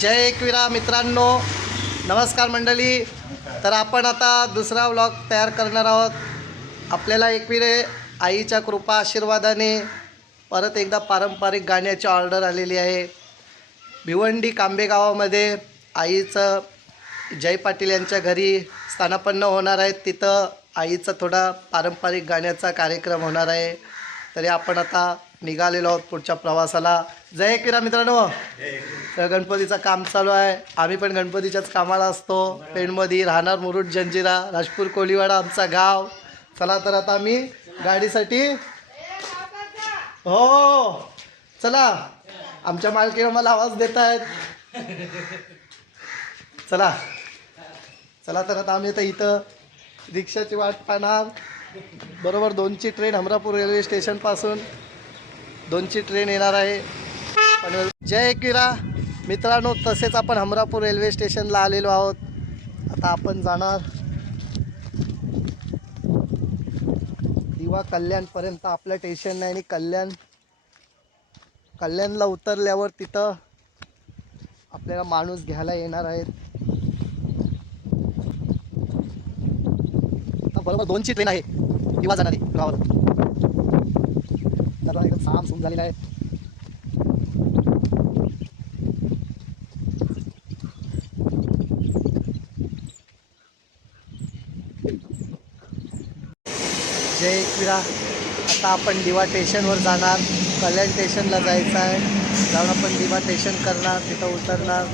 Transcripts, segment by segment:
जय एकविरा मित्रांनो. नमस्कार मंडळी. तर आपण आता दुसरा व्लॉग तयार करणार आहोत. आपल्याला एकविरे आईच्या कृपा आशीर्वादाने परत एकदा पारंपरिक गाण्याची ऑर्डर आलेली आहे. भिवंडी कांबे गावामध्ये आईचं जय पाटील यांच्या घरी स्थानापन्न होणार आहेत तिथं आईचा थोडा पारंपरिक गाण्याचा कार्यक्रम होणार आहे. तरी आपण आता निघालेलो आहोत पुढच्या प्रवासाला. जय किरा मित्रांनो. तर गणपतीचं काम चालू आहे. आम्ही पण गणपतीच्याच कामाला असतो. पेणमध्ये राहणार मुरुड जंजिरा राजपूर कोलीवाडा आमचा गाव. चला तर आता आम्ही गाडीसाठी हो, हो, हो. चला. आमच्या मालकीनं मला आवाज देत आहेत चला. चला तर आता आम्ही आता इथं रिक्षाची वाट पाहणार. बरोबर दोनची ट्रेन अमरापूर रेल्वे स्टेशनपासून दोनची ट्रेन येणार आहे. पण जय किरा मित्रांनो तसेच आपण हमरापूर रेल्वे स्टेशनला आलेलो आहोत. आता आपण जाणार. दिवा कल्याणपर्यंत आपलं स्टेशन नाही आणि कल्याण कल्याणला उतरल्यावर तिथं आपल्याला माणूस घ्यायला येणार आहेत. आता बरोबर दोनची ट्रेन आहे. दिवा जाणारी गावाला दरवाजा एकदम साम सुम झालेला आहे. जय एकविरा आता आपण दिवा स्टेशनवर जाणार. कल्याण स्टेशनला जायचं आहे. जाऊन आपण दिवा स्टेशन करणार तिथं उतरणार.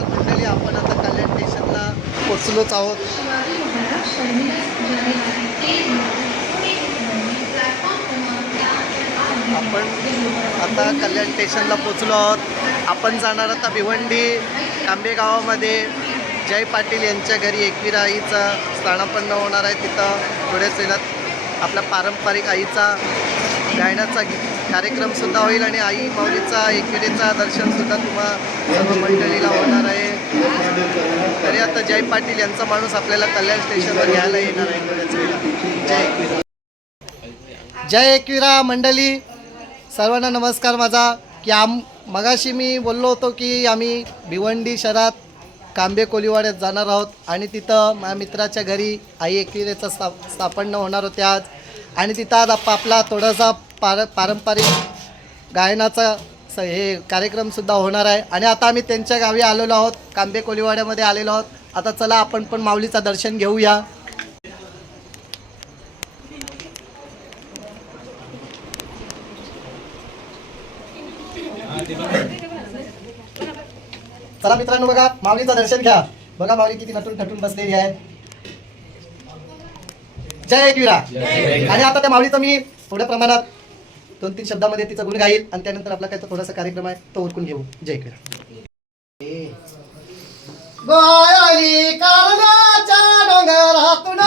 मंडळी आपण आता कल्याण स्टेशनला पोचलोच आहोत. आपण आता कल्याण स्टेशनला पोचलो आहोत. आपण जाणार आता भिवंडी कांबेगावामध्ये जय पाटील यांच्या घरी एकवीर आईचं स्थानापन्न होणार आहे तिथं. थोड्याच वेळात आपला पारंपरिक आईचा गायनाचा कार्यक्रमसुद्धा होईल आणि आई माऊलीचा एकविरेचा दर्शनसुद्धा तुम्हा सर्व मंडळीला होणार आहे. तरी आता जय पाटील यांचा माणूस आपल्याला कल्याण स्टेशनवर घ्यायला येणार आहे जय एकविरा. जय एकविरा मंडळी. सर्वांना नमस्कार माझा. की आम मगाशी मी बोललो होतो की आम्ही भिवंडी शहरात कांबे कोलीवाड्यात जाणार आहोत आणि तिथं माझ्या मित्राच्या घरी आई एकविरेचं स्था स्थापन्न होणार होते आज. आणि तिथं आज आप आपला थोडासा पार पारंपरिक गायनाचा स हे कार्यक्रमसुद्धा होणार आहे. आणि आता आम्ही त्यांच्या गावी आलेलो आहोत. कांबे कोलीवाड्यामध्ये आलेलो आहोत. आता चला आपण पण माऊलीचं दर्शन घेऊया. चला मित्रांनो बघा माऊलीचं दर्शन घ्या. बघा माऊली किती नटून थटून बसलेली आहे जय एकविरा. आणि आता त्या माऊलीचं मी थोड्या प्रमाणात दोन तीन शब्दामध्ये तिचा गुण गाईल आणि त्यानंतर आपला काय थोडासा कार्यक्रम आहे तो ओरकून घेऊ. जय एकविरा गोयाली कारल्याच्या डोंगरातून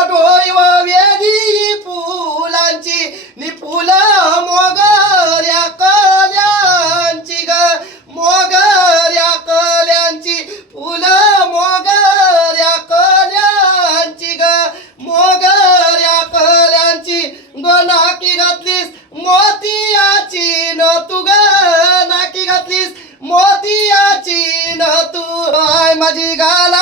गोड होई व वेली फुलांची नि फुलं मोगऱ्या कल्यांची ग. मोगऱ्या कल्यांची फुल मोगऱ्या कल्यांची ग. मोगऱ्या कल्यांची ग नाकी घातलीस मोतियाची न तू ग. नाकी घातलीस मोतियाची न तू. आय माझी गाला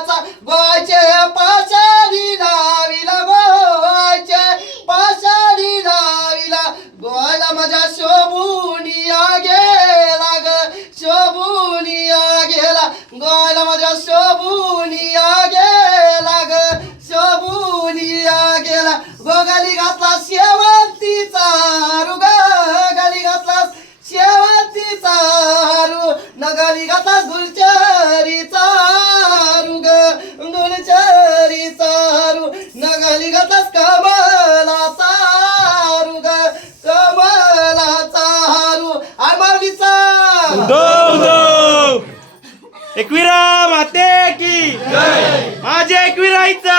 पाचा गायचे पाशाली लाविला गोयचे पाशाली लाविला गोला माझ्या शोभुनिया गेला ग शोभुनिया गेला गोला माझ्या शोभुनिया गेला ग शोभुनिया गेला गोगाली घातला शेवंतीचा रुग गाली घातला शेवंतीचा रू नगाली घातला गुलचरीचा दो दो एकविरा माते की. माझे एकविराईचा.